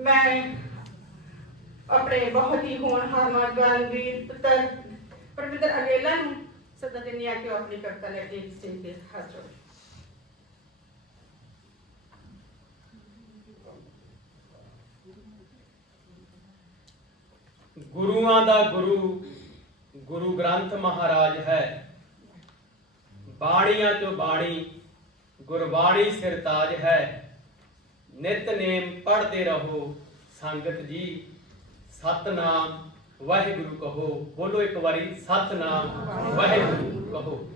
ਮੈਂ ਆਪਣੇ ਬਹੁਤ ਹੀ ਹੋਣਹਾਰ ਨੌਜਵਾਨ ਵੀਰ ਪੁੱਤਰ ਪਰਮਿੰਦਰ ਅਗੇਲਾ ਨੂੰ ਸਦਾ ਦਿਨੀ ਆ ਕੇ ਉਹ ਆਪਣੀ ਕਵਿਤਾ ਲੈ ਕੇ ਸਟੇਜ ਤੇ ਹਾਜ਼ਰ ਹੋਏ ਗੁਰੂਆਂ ਦਾ ਗੁਰੂ ਗੁਰੂ ਗ੍ਰੰਥ ਮਹਾਰਾਜ ਹੈ। ਬਾਣੀਆਂ ਚੋਂ ਬਾਣੀ, ਗੁਰਬਾਣੀ ਸਿਰਤਾਜ ਹੈ। ਨਿਤਨੇਮ ਪੜ੍ਹਦੇ ਰਹੋ, ਸੰਗਤ ਜੀ, ਸਤਨਾਮ ਵਾਹਿਗੁਰੂ ਕਹੋ। ਬੋਲੋ ਇੱਕ ਵਾਰੀ, ਸਤਨਾਮ ਵਾਹਿਗੁਰੂ ਕਹੋ।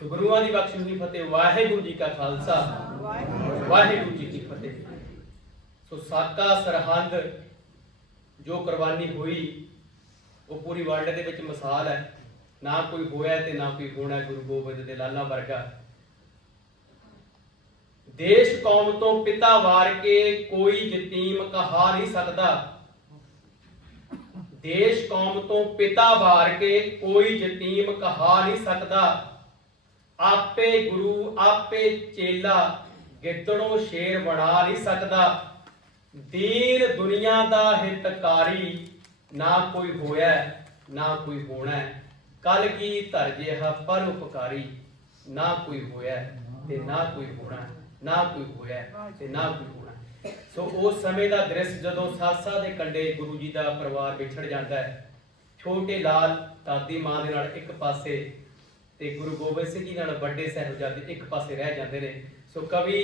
ਸੋ ਗੁਰੂਆਂ ਦੀ ਬਖਸ਼ਿਸ਼ ਦੀ ਫਤਿਹ, ਵਾਹਿਗੁਰੂ ਜੀ ਕਾ ਖਾਲਸਾ। ਵਾਹਿਗੁਰੂ ਜੀ ਕੀ ਫਤਿਹ। ਸੋ ਸਾਕਾ ਸਰਹੰਦ ਜੋ ਕੁਰਬਾਨੀ ਹੋਈ, ਉਹ ਪੂਰੀ ਵਰਲਡ ਦੇ ਵਿੱਚ ਮਿਸਾਲ ਹੈ। ਨਾ ਕੋਈ ਹੋਇਆ ਤੇ ਨਾ ਕੋਈ ਹੋਣਾ ਗੁਰੂ ਗੋਬਿੰਦ ਦੇ ਲਾਲਾ ਵਰਗਾ। ਦੇਸ਼ ਕੌਮ ਤੋਂ ਪਿਤਾ ਵਾਰ ਕੇ ਕੋਈ ਯਤੀਮ ਕਹਾ ਨਹੀਂ ਸਕਦਾ। ਦੇਸ਼ ਕੌਮ ਤੋਂ ਪਿਤਾ ਵਾਰ ਕੇ ਕੋਈ ਯਤੀਮ ਕਹਾ ਨਹੀਂ ਸਕਦਾ। ਆਪੇ ਗੁਰੂ, ਆਪੇ ਚੇਲਾ ਗਿੱਦੜੋਂ ਸ਼ੇਰ ਬਣਾ ਨਹੀਂ ਸਕਦਾ। ਦੀਨ ਦੁਨੀਆ ਦਾ ਹਿਤਕਾਰੀ ਨਾ ਕੋਈ ਹੋਇਆ, ਨਾ ਕੋਈ ਹੋਣਾ। ਕਲ ਕੀ ਧਰ ਜਿਹਾ ਪਰ ਉਪਕਾਰੀ, ਨਾ ਕੋਈ ਹੋਇਆ ਤੇ ਨਾ ਕੋਈ ਹੋਣਾ। ਨਾ ਕੋਈ ਹੋਇਆ ਤੇ ਨਾ ਕੋਈ ਹੋਣਾ ਸੋ ਉਸ ਸਮੇਂ ਦਾ ਦ੍ਰਿਸ਼ ਜਦੋਂ ਸਾਸਾ ਦੇ ਕੰਡੇ ਗੁਰੂ ਜੀ ਦਾ ਪਰਿਵਾਰ ਵਿਛੜ ਜਾਂਦਾ ਹੈ, ਛੋਟੇ ਲਾਲ ਦਾਦੀ ਮਾਂ ਦੇ ਨਾਲ ਇੱਕ ਪਾਸੇ ਤੇ ਗੁਰੂ ਗੋਬਿੰਦ ਸਿੰਘ ਜੀ ਨਾਲ ਵੱਡੇ ਸਾਹਿਬਜ਼ਾਦੇ ਇੱਕ ਪਾਸੇ ਰਹਿ ਜਾਂਦੇ ਨੇ। ਸੋ ਕਵੀ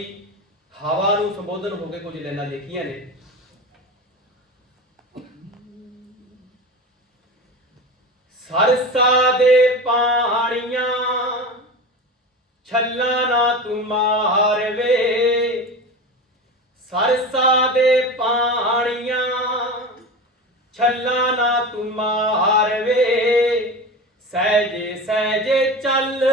ਹਵਾ ਨੂੰ ਸੰਬੋਧਨ ਹੋ ਕੇ ਕੁਝ ਲੈਣਾ ਲਿਖੀਆਂ ਨੇ। ਸਰਸਾ ਦੇ ਪਾਣੀਆਂ ਛੱਲਾ ਨਾ ਤੂੰ ਮਾਰਵੇ ਸਰਸਾ ਦੇ ਪਾਣੀਆਂ ਛੱਲਾ ਨਾ ਤੂੰ ਮਾਰਵੇ ਸਹਿਜੇ ਸਹਿਜੇ ਚੱਲ,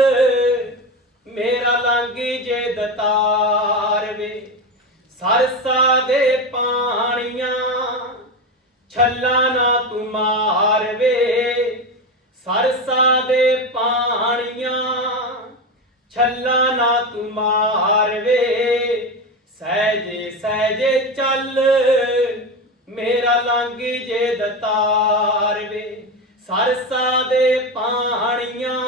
ਮੇਰਾ ਲਾਂਗੀ ਜੇ ਦਤਾਰ ਵੇ। ਸਰਸਾ ਦੇ ਪਾਣੀਆਂ ਛੱਲਾ ਨਾ ਤੂੰ ਮਾਰਵੇ ਮੇਰਾ ਜੇ ਦਤਾਰ ਵੇ, ਸਰਸਾ ਦੇ ਪਾਣੀਆਂ,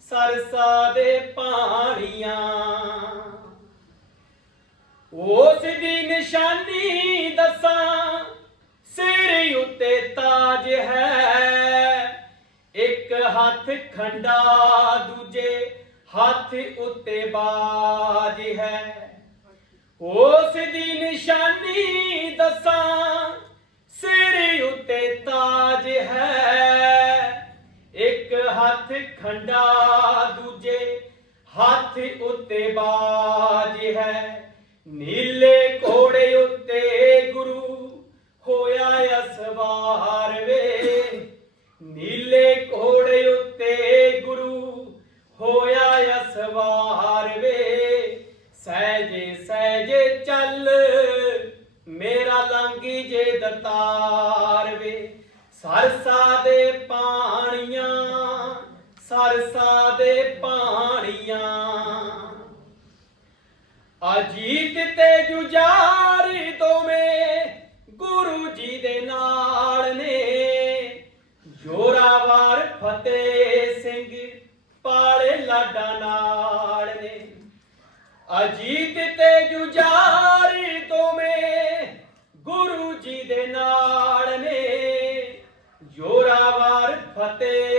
ਸਰਸਾ ਦੇ ਪਾਣੀਆਂ। ਉਸ ਦੀ ਨਿਸ਼ਾਨੀ ਦੱਸਾਂ, ਸਿਰ ਉੱਤੇ ਤਾਜ ਹੈ, ਇੱਕ ਹੱਥ ਖੰਡਾ, ਦੂਜੇ ਹੱਥ ਉੱਤੇ ਬਾਜ ਹੈ। ਉਸ ਦੀ ਨਿਸ਼ਾਨੀ ਦੱਸਾਂ ਖੰਡਾ ਦੂਜੇ ਹੱਥ ਉਤੇ ਬਾਜ ਹੈ। ਨੀਲੇ ਘੋੜੇ ਉੱਤੇ ਗੁਰੂ ਹੋਇਆ ਅਸਵਾਰ ਵੇ। ਨੀਲੇ ਘੋੜੇ ਉੱਤੇ ਗੁਰੂ ਹੋਇਆ ਅਸਵਾਰ ਵੇ। ਸਹਿਜੇ ਸਹਿਜੇ ਚੱਲ, ਮੇਰਾ ਲਾਂਗੀ ਜੇ ਦਤਾਰ ਵੇ। ਸਰਸਾ ਦੇ ਪਾਣੀਆਂ ਸਰਸਾ ਦੇ ਪਾਣੀਆਂ। ਅਜੀਤ ਤੇ ਜੁਝਾਰ ਦੋਵੇਂ ਗੁਰੂ ਜੀ ਦੇ ਨਾਲ ਨੇ। ਜੋਰਾਵਾਰ ਫਤਿਹ ਸਿੰਘ ਪਾਲੇ ਲਾਡਾ ਨਾਲ ਨੇ। ਅਜੀਤ ਤੇ ਜੁਝਾਰ ਦੋਵੇਂ ਗੁਰੂ ਜੀ ਦੇ ਨਾਲ ਨੇ। ਜ਼ੋਰਾਵਾਰ ਫਤਿਹ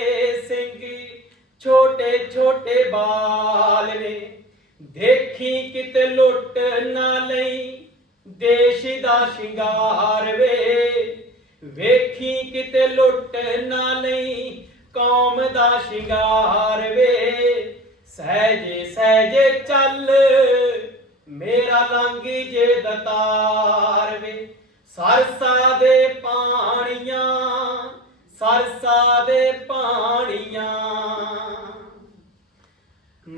ਛੋਟੇ ਛੋਟੇ ਬਾਲ ਨੇ, ਦੇਖੀ ਕਿਤੇ ਲੁੱਟ ਨਾ ਲਈ। ਦੇਸ਼ ਦਾ ਸ਼ਿੰਗਾਰ ਵੇ, ਵੇਖੀ ਕਿਤੇ ਲੁੱਟ ਨਾ ਲਈ। ਕੌਮ ਦਾ ਸ਼ਿੰਗਾਰ ਵੇ, ਸਹਿਜੇ ਸਹਿਜੇ ਚੱਲ, ਮੇਰਾ ਲਾਂਗੀ ਜੇ ਦਤਾਰ ਵੇ। ਸਰਸਾ ਦੇ ਪਾਣੀਆਂ, ਸਰਸਾ ਦੇ ਪਾਣੀਆਂ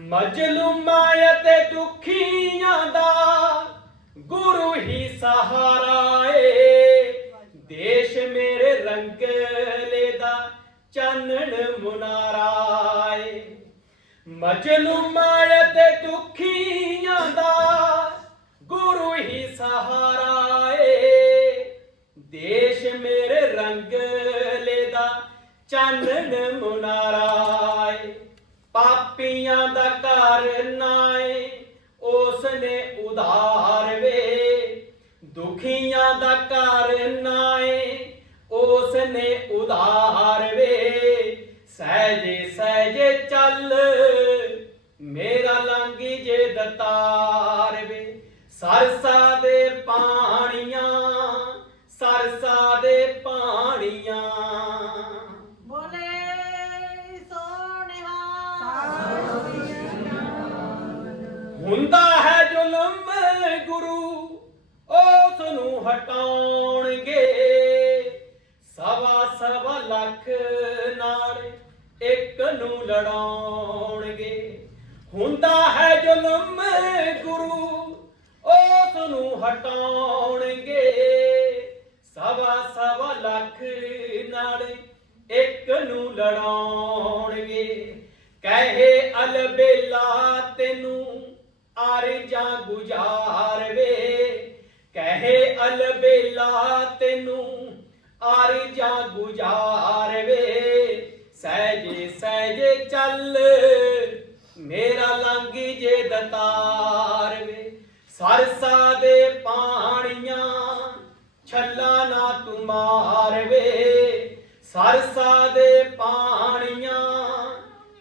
ਮਜਲੂਮਾਂ ਅਤੇ ਦੁਖੀਆਂ ਦਾ ਗੁਰੂ ਹੀ ਸਹਾਰਾ ਏ। ਦੇਸ਼ ਮੇਰੇ ਰੰਗਲੇ ਦਾ ਚਾਨਣ ਮੁਨਾਰਾ ਏ। ਮਜਲੂਮਾਂ ਅਤੇ ਦੁਖੀਆਂ ਦਾ ਗੁਰੂ ਹੀ ਸਹਾਰਾ ਏ। ਦੇਸ਼ ਮੇਰੇ ਰੰਗਲੇ ਦਾ ਚਾਨਣ ਮੁਨਾਰਾ ਉਧਾਰ ਵੇ। ਦੁਖੀਆਂ ਦਾ ਘਰ ਨਾਏ ਉਸ ਨੇ ਉਧਾਰ ਵੇ। ਸਹਿਜੇ ਸਹਿਜੇ ਚੱਲ, ਮੇਰਾ ਲਾਂਗੀ ਜੇ ਦਤਾਰ ਵੇ। ਸਰਸਾ ਦੇ ਪਾਣੀਆਂ, ਸਰਸਾ ਦੇ ਪਾਣੀਆਂ ਨੂੰ ਹਟਾਉਣਗੇ ਸਵਾ ਸਵਾ ਲੱਖ ਨਾਲ ਇੱਕ ਨੂੰ ਲੜਾਉਣਗੇ। ਹੁੰਦਾ ਹੈ ਜ਼ੁਲਮ ਗੁਰੂ, ਉਸ ਨੂੰ ਹਟਾਉਣਗੇ। ਸਵਾ ਸਵਾ ਲੱਖ ਨਾਲ ਇੱਕ ਨੂੰ ਲੜਾਉਣਗੇ। ਕਹੇ ਅਲਬੇਲਾ, ਤੈਨੂੰ ਆਰਜਾਂ ਗੁਜ਼ਾਰ ਵੇ ਕਹੇ ਅਲਬੇਲਾ ਤੈਨੂੰ ਆਰਜਾਂ ਗੁਜ਼ਾਰ ਵੇ ਸਹਿਜੇ ਸਹਿਜੇ ਚੱਲ, ਮੇਰਾ ਲਾਂਗੀ ਜੇ ਦਤਾਰ ਵੇ ਸਰਸਾ ਦੇ ਪਾਣੀਆਂ ਛੱਲਾ ਨਾ ਤੂੰ ਮਾਰ ਵੇ ਸਰਸਾ ਦੇ ਪਾਣੀਆਂ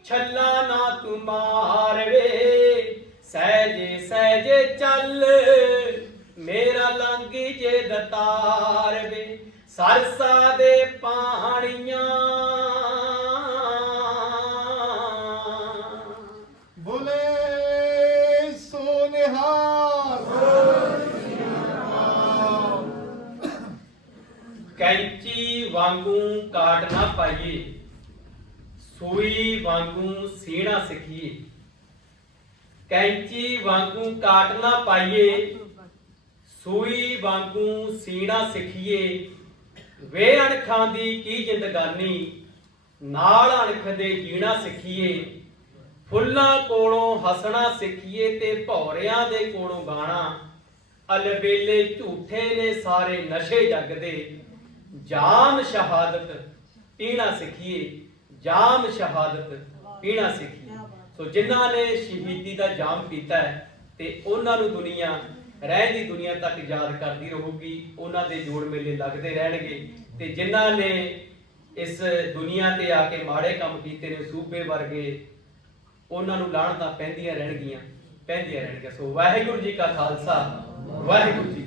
ਛੱਲਾ ਨਾ ਤੂੰ ਮਾਰ ਵੇ ਸਹਿਜੇ ਸਹਿਜੇ ਚੱਲ ਲਾਂਗੀ ਜੇ ਦਤਾਰ ਵੇ ਸਰਸਾ ਦੇ ਪਾਣੀਆਂ। ਬੋਲੇ ਸੋ ਨਿਹਾਲ ਕੈਂਚੀ ਵਾਂਗੂ ਕਾਟ ਨਾ ਪਾਈਏ ਸੂਈ ਵਾਂਗੂ ਸੀਣਾ ਸਿੱਖੀਏ। ਕੈਂਚੀ ਵਾਂਗੂ ਕਾਟ ਨਾ ਪਾਈਏ ਸੂਈ ਵਾਂਗੂ ਸੀਣਾ ਸਿੱਖੀਏ, ਵੇ ਅਣਖਾਂ ਦੀ ਕੀ ਜ਼ਿੰਦਗਾਨੀ ਨਾਲ ਅਣਖ ਦੇ ਜੀਣਾ ਸਿੱਖੀਏ, ਫੁੱਲਾਂ ਕੋਲੋਂ ਹੱਸਣਾ ਸਿੱਖੀਏ ਤੇ ਭੌਰਿਆਂ ਦੇ ਕੋਲੋਂ ਗਾਣਾ। ਅਲਬੇਲੇ ਝੂਠੇ ਨੇ ਸਾਰੇ ਨਸ਼ੇ ਜਗ ਦੇ ਜਾਮ ਸ਼ਹਾਦਤ ਪੀਣਾ ਸਿੱਖੀਏ ਜਾਮ ਸ਼ਹਾਦਤ ਪੀਣਾ ਸਿੱਖੀਏ। ਸੋ ਜਿਨ੍ਹਾਂ ਨੇ ਸ਼ਹੀਦੀ ਦਾ ਜਾਮ ਪੀਤਾ ਤੇ ਉਹਨਾਂ ਨੂੰ ਦੁਨੀਆ ਰਹਿਣ ਦੀ ਦੁਨੀਆ ਤੱਕ ਯਾਦ ਕਰਦੀ ਰਹੂਗੀ, ਉਹਨਾਂ ਦੇ ਜੋੜ ਮੇਲੇ ਲੱਗਦੇ ਰਹਿਣਗੇ। ਤੇ ਜਿਨ੍ਹਾਂ ਨੇ ਇਸ ਦੁਨੀਆ ਤੇ ਆ ਕੇ ਮਾੜੇ ਕੰਮ ਕੀਤੇ ਨੇ, ਸੂਬੇ ਵਰਗੇ, ਉਹਨਾਂ ਨੂੰ ਲਾਹਣਤਾਂ ਪੈਂਦੀਆਂ ਰਹਿਣਗੀਆਂ ਪੈਂਦੀਆਂ ਰਹਿਣਗੀਆਂ। ਸੋ ਵਾਹਿਗੁਰੂ ਜੀ ਕਾ ਖਾਲਸਾ, ਵਾਹਿਗੁਰੂ ਜੀ